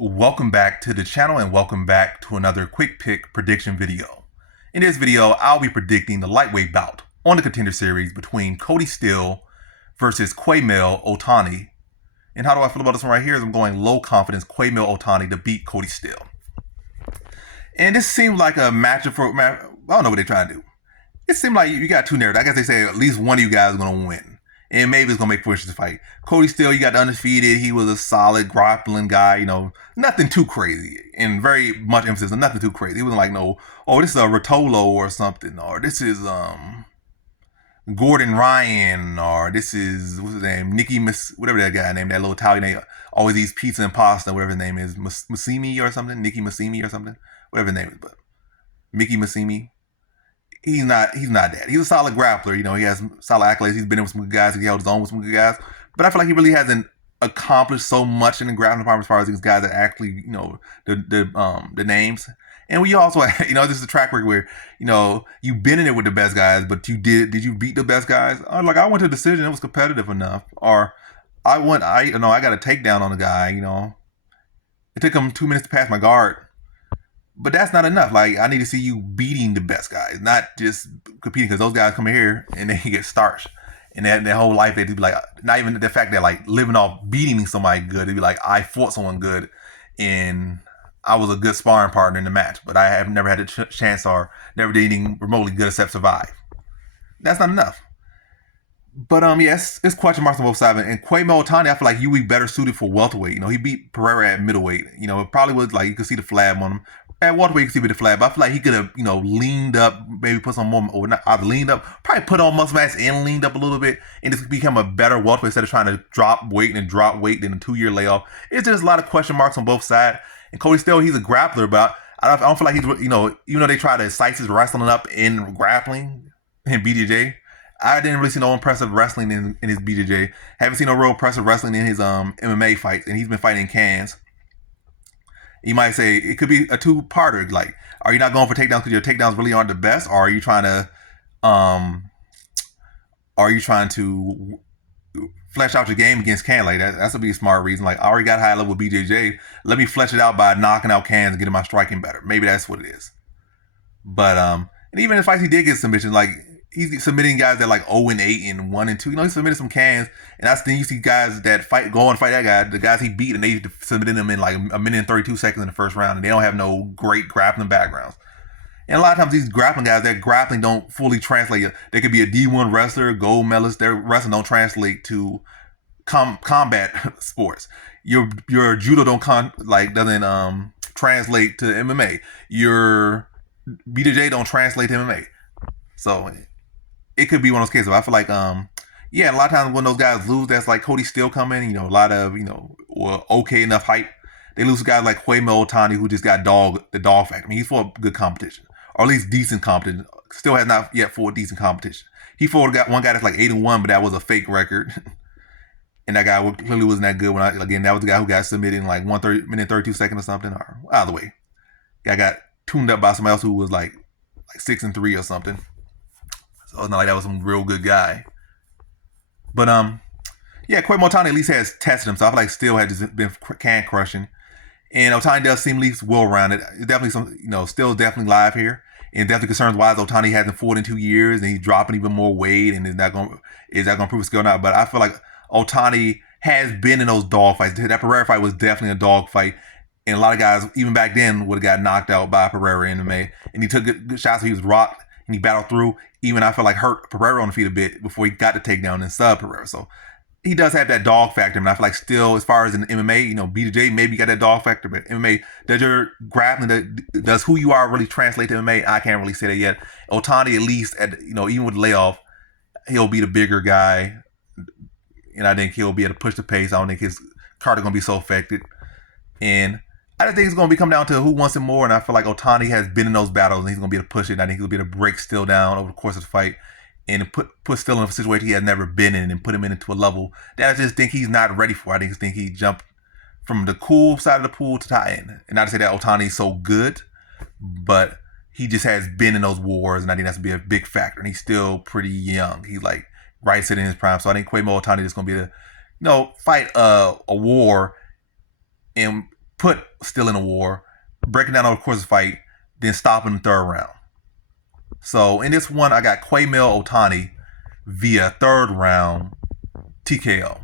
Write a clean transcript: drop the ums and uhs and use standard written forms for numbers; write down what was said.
Welcome back to the channel and welcome back to another quick pick prediction video. In this video, I'll be predicting the lightweight bout on the Contender Series between Kody Steele versus Quemuel Ottoni. And how do I feel about this one right here? Is I'm going low confidence Quemuel Ottoni to beat Kody Steele. And this seems like a matchup for, I don't know what they're trying to do. It seems like you got two narratives. I guess they say at least one of you guys is going to win. And maybe it's going to make pushes to fight. Cody Steele, you got the undefeated. He was a solid grappling guy, nothing too crazy. And very much emphasis on nothing too crazy. He wasn't like, this is a Rotolo or something. Or this is Gordon Ryan. Or this is, what's his name? Whatever that guy named, that little Italian name. Always eats pizza and pasta, whatever his name is. Massimi or something? Nicky Massimi or something? Whatever his name is. But Mickey Massimi. He's not that. He's a solid grappler. He has solid accolades. He's been in with some good guys. He held his own with some good guys. But I feel like he really hasn't accomplished so much in the grappling department as far as these guys that actually, the names. And we also, this is a track record where, you've been in it with the best guys, but did you beat the best guys? I went to a decision. It was competitive enough. Or I got a takedown on the guy, It took him 2 minutes to pass my guard. But that's not enough. I need to see you beating the best guys, not just competing, because those guys come in here and they get starched. And their whole life, they'd be like, not even the fact that living off beating somebody good. They'd be like, I fought someone good and I was a good sparring partner in the match, but I have never had a chance or never did anything remotely good except survive. That's not enough. But yes, it's question marks on both sides. And Quemuel Ottoni, I feel like you would be better suited for welterweight. He beat Pereira at middleweight. It probably was you could see the flab on him. At welterweight, you can see with the flab. But I feel like he could have, leaned up, maybe put some more, or not, either leaned up, probably put on muscle mass and leaned up a little bit, and just become a better welterweight instead of trying to drop weight and drop weight in a 2-year layoff. It's just a lot of question marks on both sides. And Kody Steele, he's a grappler, but I don't feel like he's, even though they try to size his wrestling up in grappling in BJJ, I didn't really see no impressive wrestling in his BJJ. Haven't seen no real impressive wrestling in his MMA fights, and he's been fighting in cans. You might say it could be a two-parter. Are you not going for takedowns because your takedowns really aren't the best, or are you trying to flesh out your game against Can? That's a be a smart reason. I already got high level with BJJ. Let me flesh it out by knocking out cans and getting my striking better. Maybe that's what it is. But and even in fights he did get submissions, he's submitting guys that 0-8 and 1-2. He submitted some cans, and that's then you see guys that go and fight that guy, the guys he beat, and they submitted them in a minute and 32 seconds in the first round, and they don't have no great grappling backgrounds. And a lot of times these grappling guys, their grappling don't fully translate. They could be a D1 wrestler, gold medalist. Their wrestling don't translate to combat sports. Your judo doesn't translate to MMA. Your BJJ don't translate to MMA. So it could be one of those cases. I feel like, a lot of times when those guys lose, that's like Kody Steele coming, a lot of, okay enough hype. They lose guys like Quemuel Ottoni, who just got the dog factor. He's fought good competition, or at least decent competition. Still has not yet fought decent competition. He fought one guy that's 8-1, but that was a fake record. And that guy clearly wasn't that good. That was the guy who got submitted in 1 minute 32 seconds or something. Or either way, guy got tuned up by somebody else who was like 6-3 or something. So it's not like that was some real good guy. But Quemuel Ottoni at least has tested himself. I feel like Steele had just been can crushing. And Ottoni does seem at least well rounded. It's definitely Steele's definitely live here. And definitely concerns wise, Ottoni hasn't fought in 2 years and he's dropping even more weight, and is that gonna prove his skill or not? But I feel like Ottoni has been in those dog fights. That Pereira fight was definitely a dog fight. And a lot of guys, even back then, would have got knocked out by Pereira in MMA. And he took good shots. He was rocked and he battled through. Even I feel like hurt Pereira on the feet a bit before he got the takedown and sub Pereira. So he does have that dog factor. And I feel like still, as far as in MMA, BJJ maybe got that dog factor, but MMA, does your grappling, does who you are really translate to MMA? I can't really say that yet. Ottoni, at least, even with the layoff, he'll be the bigger guy. And I think he'll be able to push the pace. I don't think his card is going to be so affected. And I just think it's going to come down to who wants it more, and I feel like Ottoni has been in those battles, and he's going to be able to push it, and I think he'll be able to break Steele down over the course of the fight and put Steele in a situation he has never been in and put him into a level that I just think he's not ready for. I think he jumped from the cool side of the pool to tie in. And not to say that Ottoni's so good, but he just has been in those wars, and I think that's going to be a big factor, and he's still pretty young. He's right sitting in his prime, so I think Quemuel Ottoni is going to be fight a war and put Steele in a war, breaking down over the course of the fight, then stopping the third round. So in this one, I got Quemuel Ottoni via third round TKO.